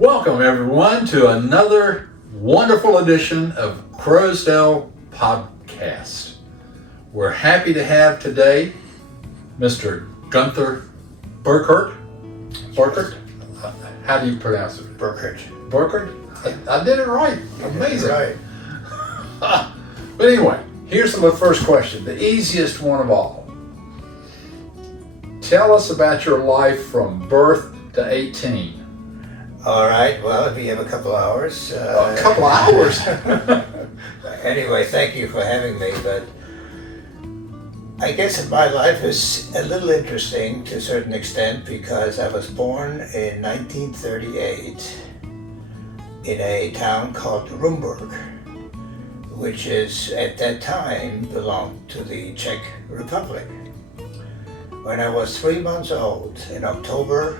Welcome everyone to another wonderful edition of Croasdaile Podcast. We're happy to have today Mr. Gunther Burkert. Burkert? How do you pronounce it? Burkert. Burkert? I did it right. Amazing. Right. But anyway, here's the first question, the easiest one of all. Tell us about your life from birth to 18. All right. Well, if you have a couple hours. A couple hours? Anyway, thank you for having me. But I guess my life is a little interesting to a certain extent because I was born in 1938 in a town called Rumburg, which is at that time belonged to the Czech Republic. When I was 3 months old in October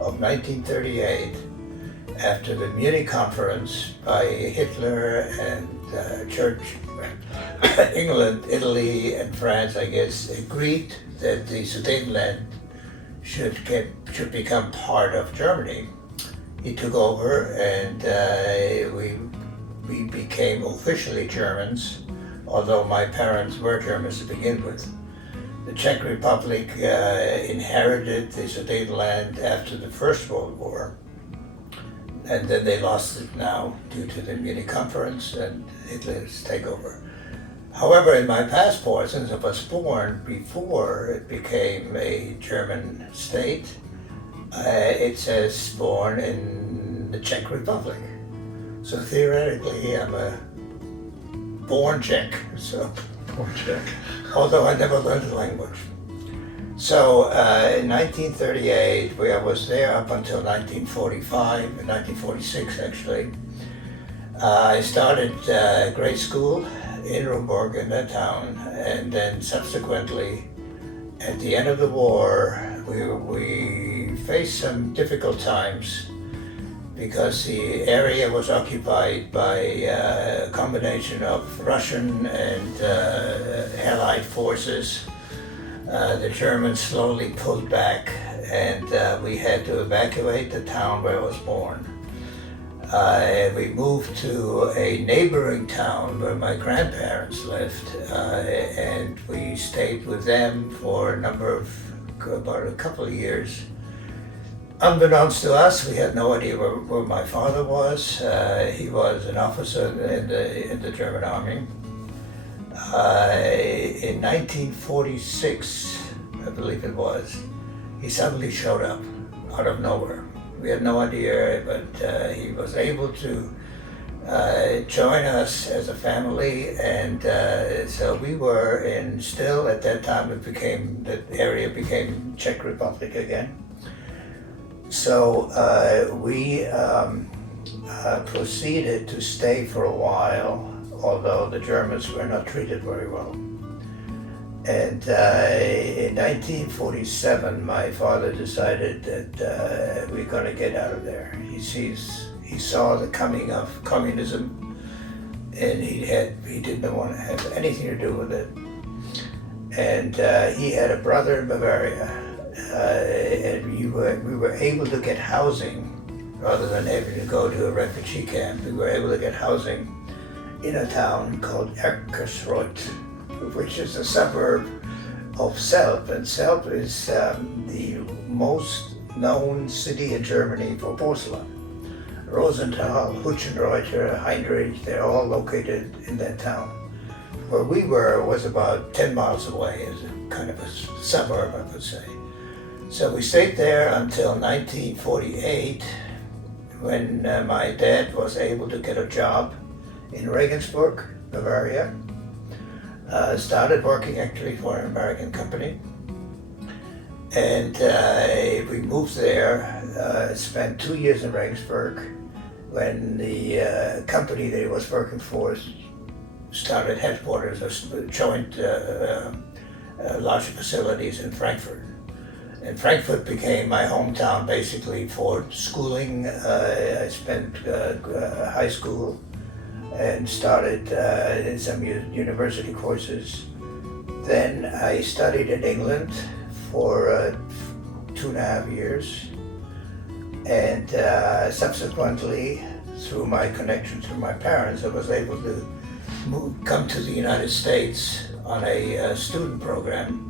of 1938, after the Munich conference by Hitler and Church, England, Italy, and France, I guess, agreed that the Sudetenland should become part of Germany. He took over, and we became officially Germans, although my parents were Germans to begin with. The Czech Republic inherited the Sudetenland after the First World War. And then they lost it now due to the Munich conference and Hitler's takeover. However, in my passport, since I was born before it became a German state, it says born in the Czech Republic. So theoretically, I'm a born Czech. So, Born Czech. although I never learned the language. So in 1938, I was there up until 1946 actually. I started grade school in Rumburg in that town, and then subsequently, at the end of the war, we faced some difficult times because the area was occupied by a combination of Russian and Allied forces. The Germans slowly pulled back, and we had to evacuate the town where I was born. We moved to a neighboring town where my grandparents lived, and we stayed with them for about a couple of years. Unbeknownst to us, we had no idea where my father was. He was an officer in the German army. In 1946, I believe it was, he suddenly showed up out of nowhere. We had no idea, but he was able to join us as a family, and so we were still at that time the area became Czech Republic again. So we proceeded to stay for a while, although the Germans were not treated very well. And in 1947, my father decided that we're going to get out of there. He saw the coming of communism, and he didn't want to have anything to do with it. And he had a brother in Bavaria, and we were able to get housing rather than having to go to a refugee camp. We were able to get housing in a town called Erkersreuth, which is a suburb of Selb, and Selb is the most known city in Germany for porcelain. Rosenthal, Hutchenreuter, Heinrich, they're all located in that town. Where we were was about 10 miles away, as a kind of a suburb, I would say. So we stayed there until 1948, when my dad was able to get a job in Regensburg, Bavaria. Started working actually for an American company. And we moved there, spent 2 years in Regensburg when the company that he was working for started headquarters or joint large facilities in Frankfurt. And Frankfurt became my hometown basically for schooling. I spent high school and started in some university courses. Then I studied in England for 2.5 years. And subsequently, through my connections with my parents, I was able to come to the United States on a student program.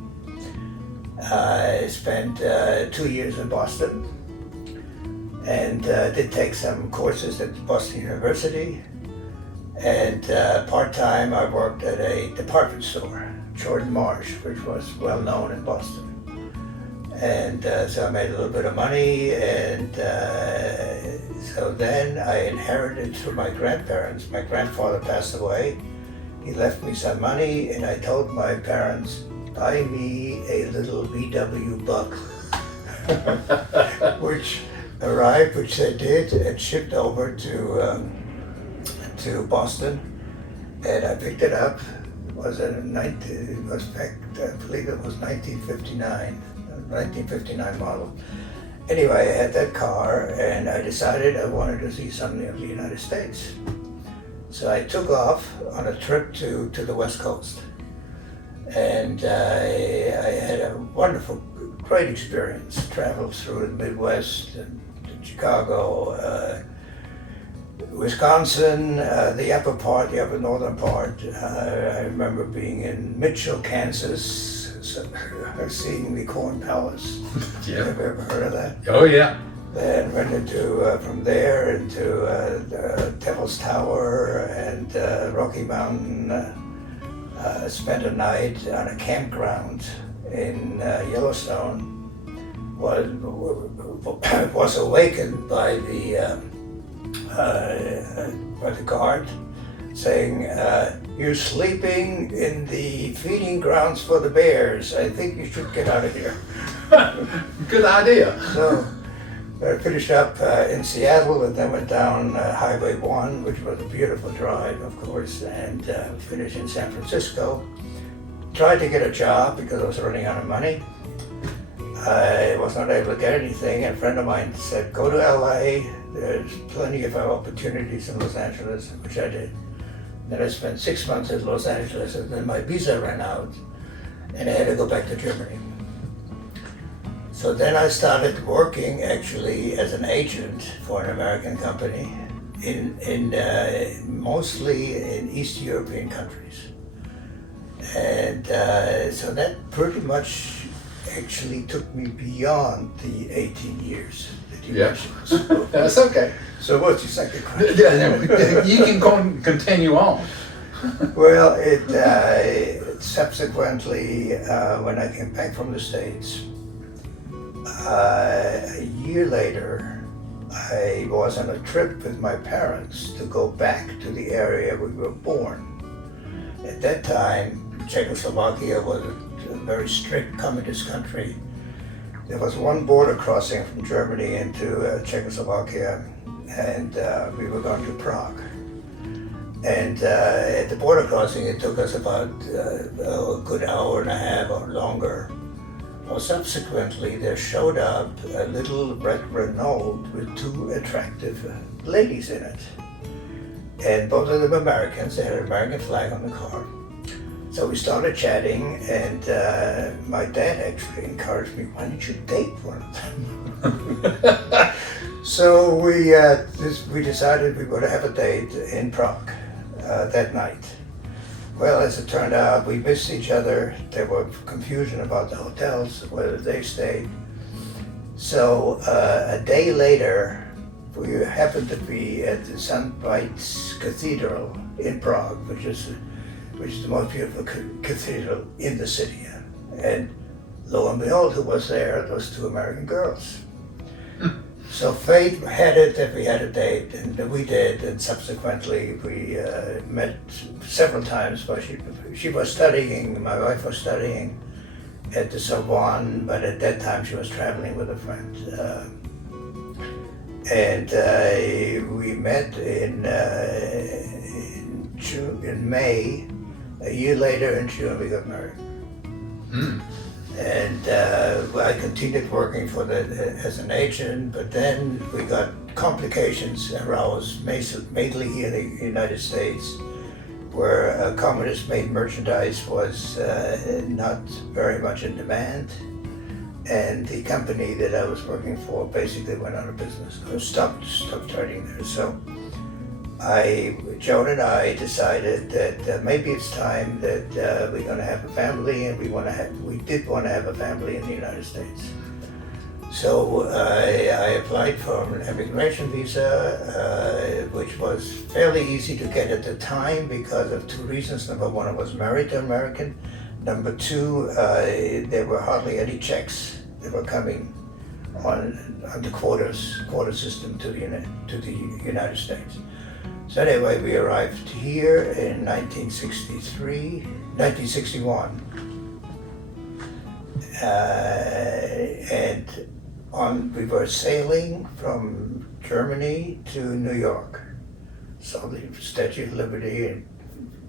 I spent 2 years in Boston and did take some courses at Boston University. And part-time I worked at a department store, Jordan Marsh, which was well known in Boston. And so I made a little bit of money, and so then I inherited from my grandparents. My grandfather passed away. He left me some money, and I told my parents, buy me a little VW Bug, which arrived, which they did, and shipped over to Boston. And I picked it up. It was I believe it was 1959 model. Anyway, I had that car, and I decided I wanted to see something of the United States. So I took off on a trip to the West Coast. And I had a wonderful, great experience. Traveled through the Midwest, and Chicago, Wisconsin, the upper northern part. I remember being in Mitchell, Kansas, seeing the Corn Palace. Yeah. Have you ever heard of that? Oh yeah. Then went into from there into the Devil's Tower and Rocky Mountain. Spent a night on a campground in Yellowstone. Was awakened by the guard saying, "You're sleeping in the feeding grounds for the bears. I think you should get out of here." Good idea. So I finished up in Seattle, and then went down Highway 1, which was a beautiful drive, of course, and finished in San Francisco. Tried to get a job because I was running out of money. I was not able to get anything, and a friend of mine said, go to LA, there's plenty of opportunities in Los Angeles, which I did. Then I spent 6 months in Los Angeles, and then my visa ran out, and I had to go back to Germany. So then I started working actually as an agent for an American company mostly in East European countries. And so that pretty much actually took me beyond the 18 years that you mentioned. That's okay. So what's your second question? Yeah, you can continue on. Well, subsequently, when I came back from the States, a year later, I was on a trip with my parents to go back to the area we were born. At that time, Czechoslovakia was a very strict communist country. There was one border crossing from Germany into Czechoslovakia, and we were going to Prague. And at the border crossing, it took us about a good hour and a half or longer. Well, subsequently, there showed up a little red Renault with two attractive ladies in it. And both of them Americans. They had an American flag on the car. So we started chatting, and my dad actually encouraged me, why don't you date one of them? So we decided we were going to have a date in Prague that night. Well, as it turned out, we missed each other. There was confusion about the hotels, whether they stayed. So a day later, we happened to be at the St. Vitus Cathedral in Prague, which is the most beautiful cathedral in the city. And lo and behold, who was there? Those two American girls. So fate had it that we had a date, and we did, and subsequently we met several times. But she was studying, my wife was studying at the Sorbonne, but at that time she was traveling with a friend. And we met in May. A year later in June we got married. And I continued working as an agent, but then we got complications arose, mainly here in the United States, where communist-made merchandise was not very much in demand. and the company that I was working for basically went out of business, or stopped turning there. So Joan and I decided that maybe it's time that we're going to have a family, and we did want to have a family in the United States. So I applied for an immigration visa, which was fairly easy to get at the time because of two reasons. Number one, I was married to an American. Number two, there were hardly any checks that were coming on the quota system to the United States. So anyway, we arrived here in 1961, and we were sailing from Germany to New York. Saw the Statue of Liberty and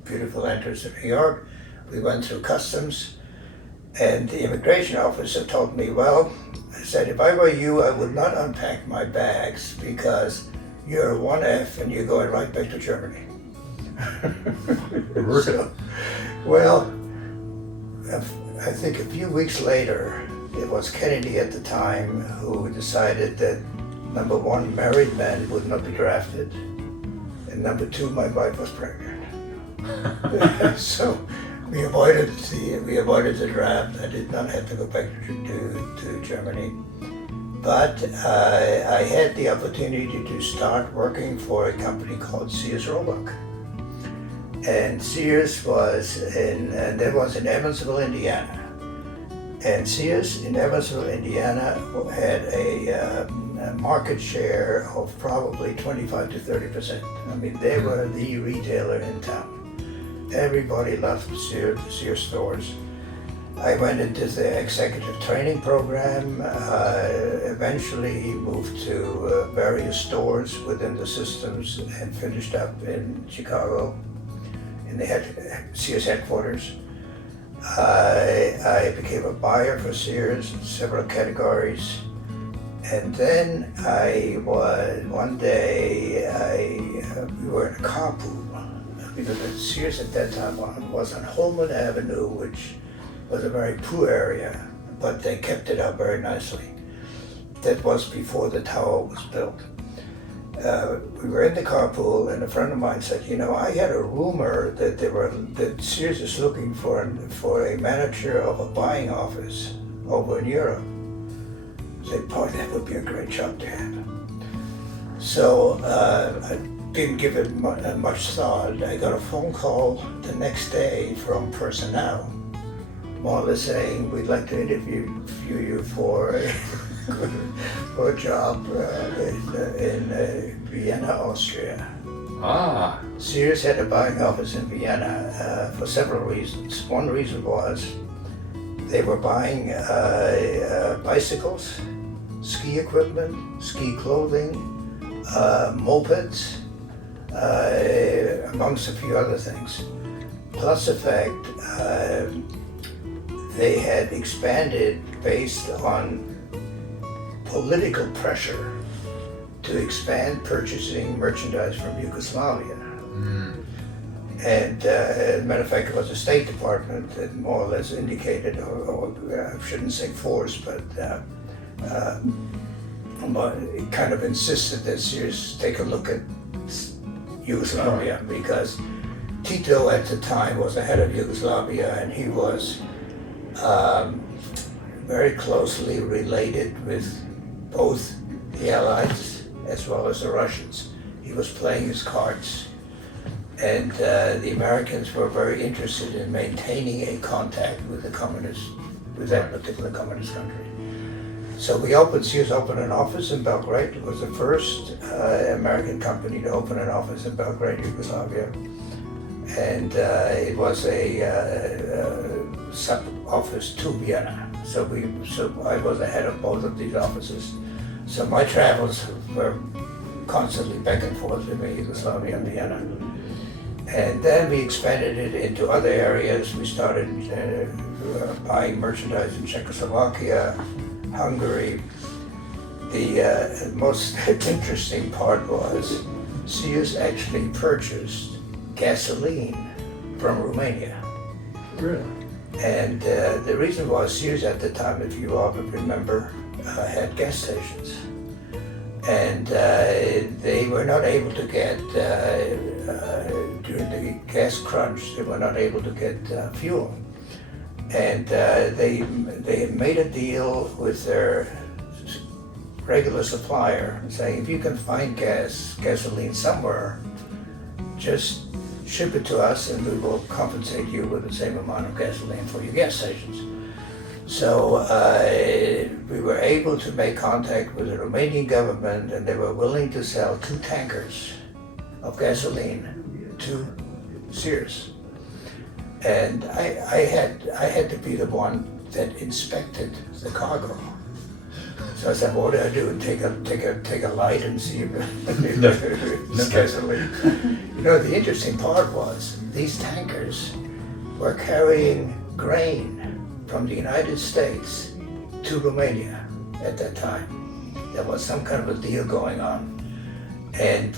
beautiful entrance of New York. We went through customs, and the immigration officer told me, well, I said, if I were you, I would not unpack my bags because you're 1F and you're going right back to Germany. So, well, I think a few weeks later, it was Kennedy at the time who decided that, number one, married men would not be drafted, and number two, my wife was pregnant. So we avoided the draft. I did not have to go back to Germany. But I had the opportunity to start working for a company called Sears Roebuck. And Sears was in Evansville, Indiana. And Sears in Evansville, Indiana had a market share of probably 25 to 30%. I mean, they were the retailer in town. Everybody loved Sears stores. I went into the executive training program, eventually moved to various stores within the systems and finished up in Chicago in the Sears headquarters. I became a buyer for Sears in several categories. And then one day we were in a carpool, because Sears at that time was on Holman Avenue, which was a very poor area, but they kept it up very nicely. That was before the tower was built. We were in the carpool, and a friend of mine said, I had a rumor that Sears is looking for a manager of a buying office over in Europe. I said, boy, that would be a great job to have. So I didn't give it much thought. I got a phone call the next day from personnel, more or less saying, we'd like to interview you for a job in Vienna, Austria. Ah. Sears had a buying office in Vienna for several reasons. One reason was they were buying bicycles, ski equipment, ski clothing, mopeds, amongst a few other things. Plus the fact they had expanded based on political pressure to expand purchasing merchandise from Yugoslavia. And as a matter of fact, it was the State Department that more or less indicated, or I shouldn't say forced, but kind of insisted that Sears take a look at Yugoslavia, because Tito at the time was the head of Yugoslavia, and he was very closely related with both the Allies as well as the Russians. He was playing his cards, and the Americans were very interested in maintaining a contact with the communists, with that particular communist country. So Sears opened an office in Belgrade. It was the first American company to open an office in Belgrade, Yugoslavia. And it was a sub-office to Vienna. So I was the head of both of these offices. So my travels were constantly back and forth between Yugoslavia and Vienna. And then we expanded it into other areas. We started buying merchandise in Czechoslovakia, Hungary. The most interesting part was Sears actually purchased gasoline from Romania. Really? And the reason was Sears at the time, if you all remember, had gas stations. And they were not able to get, during the gas crunch, they were not able to get fuel. And they made a deal with their regular supplier, saying if you can find gasoline somewhere, just ship it to us and we will compensate you with the same amount of gasoline for your gas stations. So we were able to make contact with the Romanian government, and they were willing to sell 2 tankers of gasoline to Sears. And I had to be the one that inspected the cargo. So I said, what do I do? Take a light and see if it's gasoline. You know, the interesting part was these tankers were carrying grain from the United States to Romania at that time. There was some kind of a deal going on. And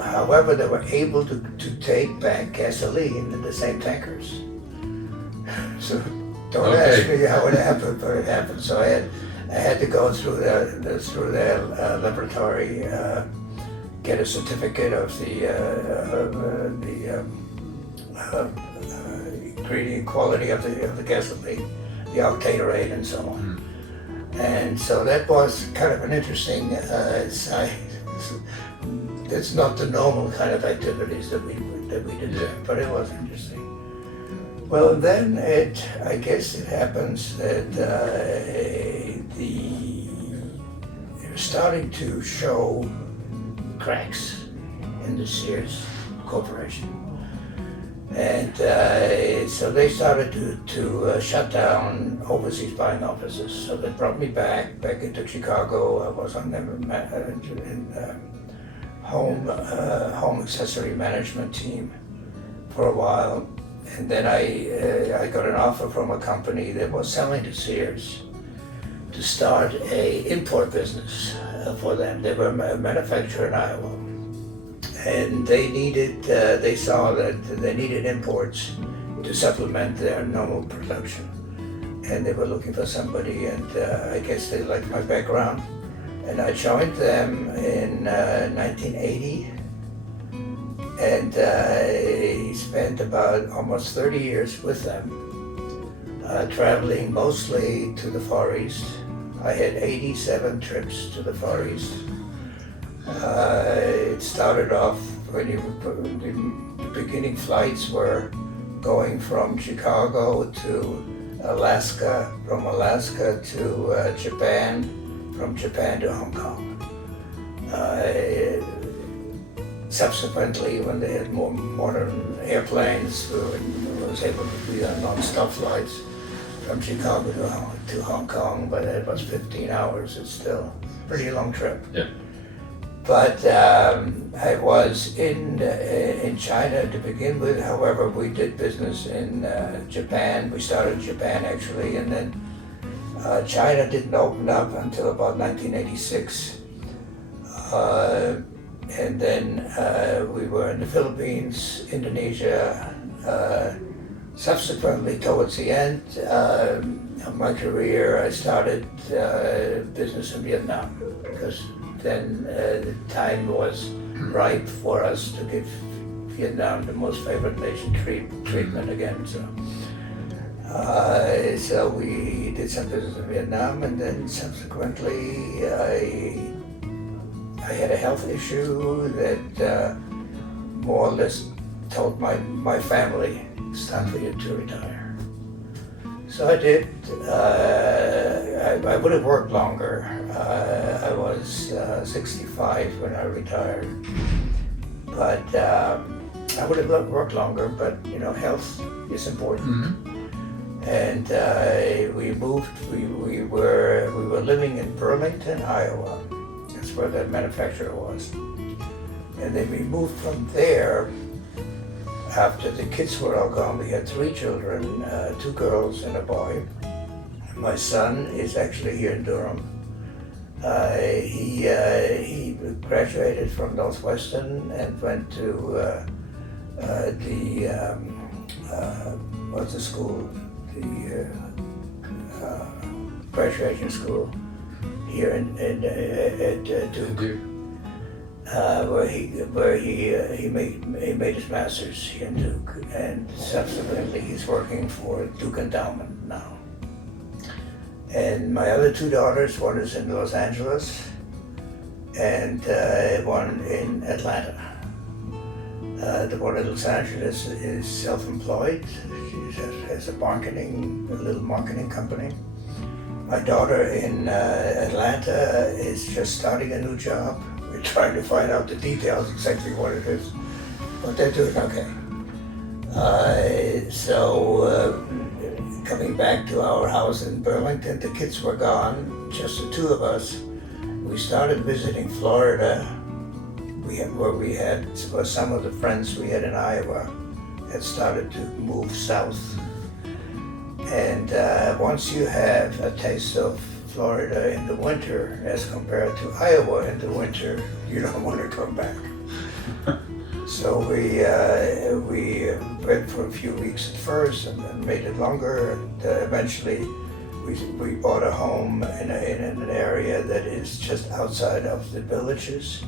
however, they were able to take back gasoline in the same tankers. So don't ask me how it happened, but it happened. So I had to go through their laboratory, get a certificate of the ingredient quality of the gasoline, the octane rate, and so on. And so that was kind of an interesting side. It's not the normal kind of activities that we did there, but it was interesting. Well, then I guess it happens that they're starting to show cracks in the Sears Corporation. And so they started to shut down overseas buying offices. So they brought me back into Chicago. I was on the home accessory management team for a while. And then I got an offer from a company that was selling to Sears to start a import business for them. They were a manufacturer in Iowa. And they saw that they needed imports to supplement their normal production. And they were looking for somebody, and I guess they liked my background. And I joined them in 1980, and I spent about almost 30 years with them, traveling mostly to the Far East. I had 87 trips to the Far East. It started off when the beginning flights were going from Chicago to Alaska, from Alaska to Japan, from Japan to Hong Kong. Subsequently, when they had more modern airplanes, I was able to do non-stop flights from Chicago to Hong Kong, but it was 15 hours. It's still a pretty long trip. Yeah. But I was in China to begin with. However, we did business in Japan. We started in Japan actually, and then China didn't open up until about 1986. And then we were in the Philippines, Indonesia. Subsequently, towards the end of my career, I started business in Vietnam, because then the time was ripe for us to give Vietnam the most favored nation treatment again. So we did some business in Vietnam, and then subsequently I had a health issue that more or less told my family, it's time for you to retire. So I did. I would have worked longer. I was 65 when I retired, but I would have worked longer. But you know, health is important. Mm-hmm. And we moved. We were living in Burlington, Iowa. That's where the manufacturer was. And then we moved from there. After the kids were all gone, we had 3 children, 2 girls and a boy. My son is actually here in Durham. He graduated from Northwestern and went to was the school, the graduation school here at Duke, where he made his master's here in Duke, and subsequently he's working for Duke Endowment now. And my other two daughters, one is in Los Angeles and one in Atlanta. The one in Los Angeles is self-employed. She has a little marketing company. My daughter in Atlanta is just starting a new job. We're trying to find out the details, exactly what it is, but they're doing okay. Coming back to our house in Burlington, the kids were gone, just the two of us. We started visiting Florida, where some of the friends we had in Iowa had started to move south. And once you have a taste of Florida in the winter as compared to Iowa in the winter, you don't want to come back. So we went for a few weeks at first and then made it longer. And eventually we bought a home in an area that is just outside of the Villages.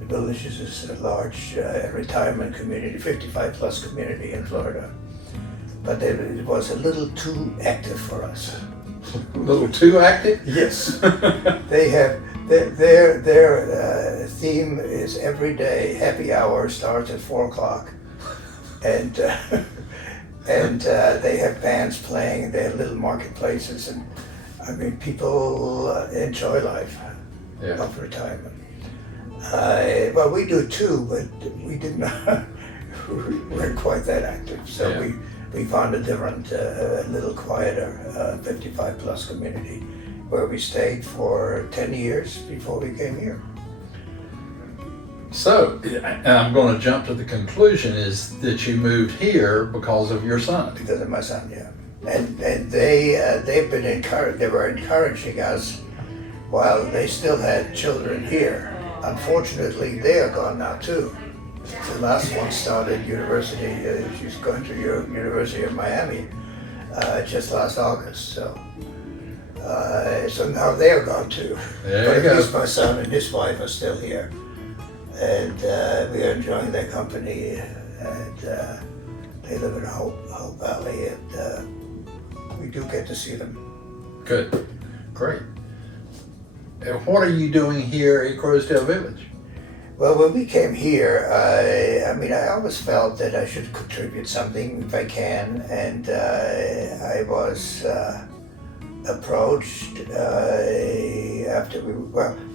The Villages is a large retirement community, 55 plus community in Florida. But it was a little too active for us. A little too active? Yes. They have their theme is every day happy hour starts at 4 o'clock, and they have bands playing. They have little marketplaces, and I mean people enjoy life of retirement. Well, we do too, but we did not. We weren't quite that active, so we found a different, little quieter 55 plus community where we stayed for 10 years before we came here. So, I'm going to jump to the conclusion is that you moved here because of your son. Because of my son, yeah. And they've been they were encouraging us while they still had children here. Unfortunately, they are gone now too. The last one started university, she's going to University of Miami just last August, so now they're gone too. But at least my son and his wife are still here, and we are enjoying their company, and they live in Hope Valley, and we do get to see them. Good, great. And what are you doing here at Croasdaile Village? Well, when we came here, I always felt that I should contribute something if I can, and I was approached to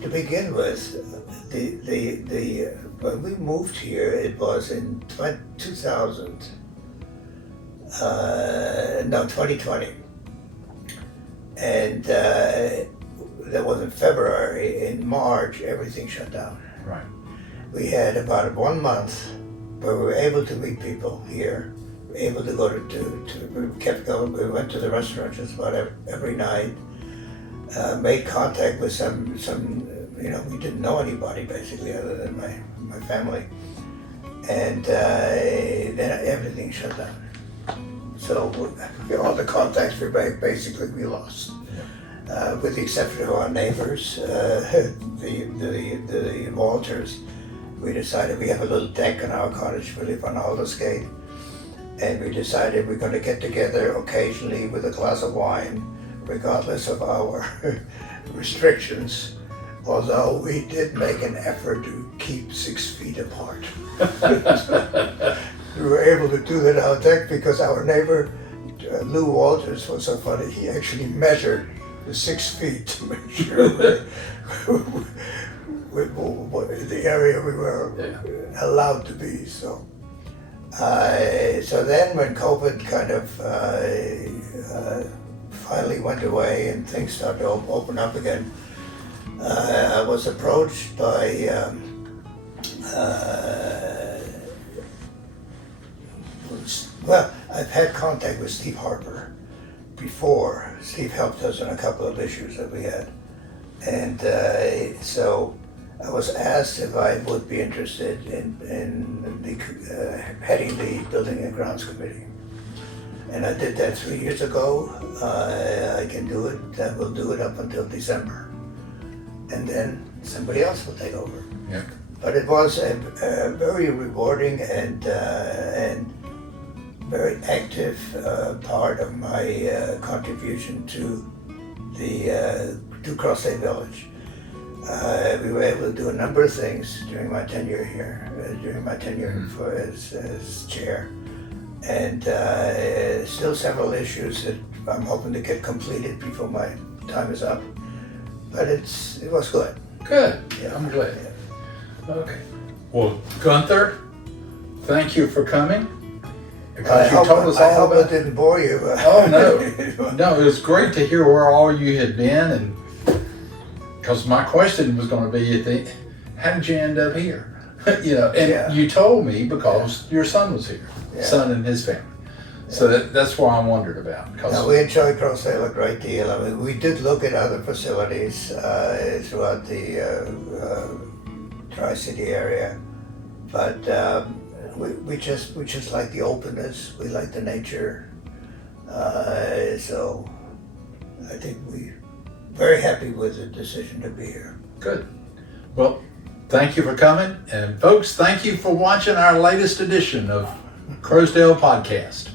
begin with, when we moved here, it was in 2020, and that was in February. In March, everything shut down. Right. We had about 1 month where we were able to meet people here. We were able to go we kept going. We went to the restaurant just about every night. Made contact with some, we didn't know anybody basically other than my family. And then everything shut down. So all the contacts we made, basically we lost. With the exception of our neighbors, the Walters. We decided we have a little deck in our cottage. We live on Aldersgate, and we decided we're going to get together occasionally with a glass of wine, regardless of our restrictions. Although we did make an effort to keep 6 feet apart. We were able to do that on our deck because our neighbor, Lou Walters, was so funny. He actually measured the 6 feet to make sure with the area we were allowed to be. So then when COVID kind of finally went away and things started to open up again, I was approached by I've had contact with Steve Harper before. Steve helped us on a couple of issues that we had, and so I was asked if I would be interested in heading the Building and Grounds Committee. And I did that 3 years ago. I can do it. I will do it up until December. And then somebody else will take over. Yeah. But it was a very rewarding and very active part of my contribution to to Croasdaile Village. We were able to do a number of things during my tenure here, as chair. And still several issues that I'm hoping to get completed before my time is up. But it was good. Good. Yeah. I'm glad. Yeah. Okay. Well, Gunther, thank you for coming. I Because you hope, told us I all hope about. it didn't bore you. Oh no, it was great to hear where all you had been, and because my question was going to be, how did you end up here? And Yeah. you told me because your son was here, Yeah. son and his family. So that's why I wondered about. No, we enjoyed Croasdaile a great deal. I mean, we did look at other facilities throughout the Tri-City area, but we just like the openness. We like the nature. So I think we're very happy with the decision to be here. Good. Well, thank you for coming, and folks, thank you for watching our latest edition of Croasdaile Podcast.